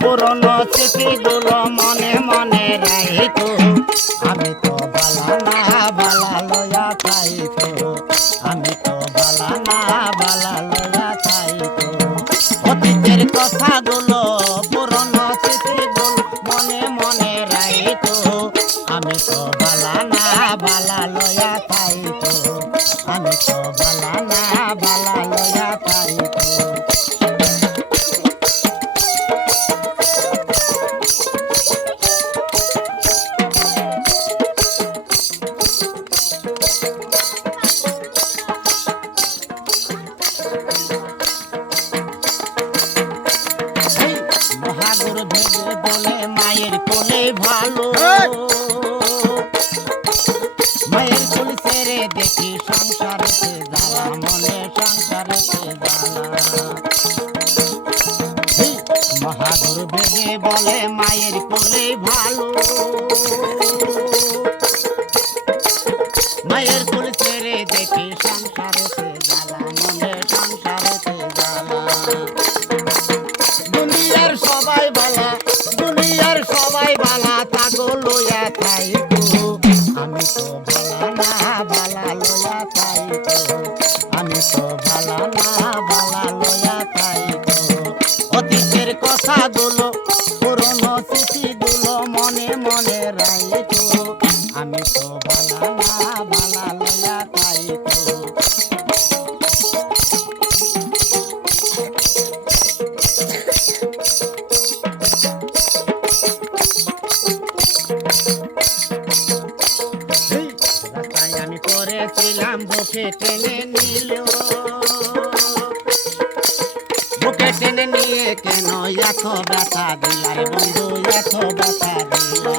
পুরনো স্মৃতিগুলো মনে মনে রাইতো আমি তো বালা না বালা লয়া চাইতো আমি তো বালা না বালা লয়া চাইতো অতীতের কথাগুলো পুরনো স্মৃতিগুলো মনে মনে রাইতো আমি তো বালা না বালা লয়া চাইতো আমি তো বালা না বালা লয়া চাইতো মহাগুরু ভেবে বলে মায়ের কোলে ভালো মায়ের কোল ছেড়ে দেখি সংসারেতে জ্বালা মনে সংসারেতে জ্বালা মহাগুরু ভেবে বলে মায়ের কোলে ভালো মায়ের কোল ছেড়ে দেখি সংসারেতে জ্বালা মনে সংসারেতে জ্বালা দুনিয়ার সবাই বালা দুনিয়ার সবাই বালা তাগো লইয়া থাইতো আমি তো বালা না বালা লইয়া থাইতো আমি তো বালা না বালা লইয়া থাইতো অতীতের কথাগুলো পুরনো স্মৃতিগুলো মনে মনে রাইতো আমি তো বালা না বালা লইয়া থাইতো রাস্তায় আমি পড়েছিলাম বুকে টেনে নিল বুকে টেনে নিয়ে কেন এত ব্যথা দিলাই বন্ধু এত ব্যথা দিলা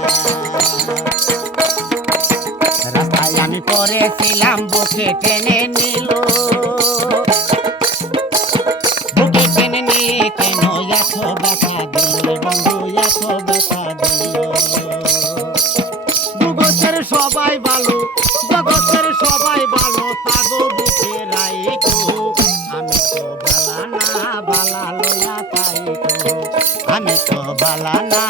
রাস্তায় আমি পড়েছিলাম বুকে টেনে নিল বুকে টেনে নিয়ে কেন এত ব্যথা দিল বন্ধু এত ব্যথা দিল জগতের সবাই ভালো জগতের সবাই ভালো তাগো বুকে রাইতো আমি তো বালা না বালা লয়া পাইতো আমি তো বালা না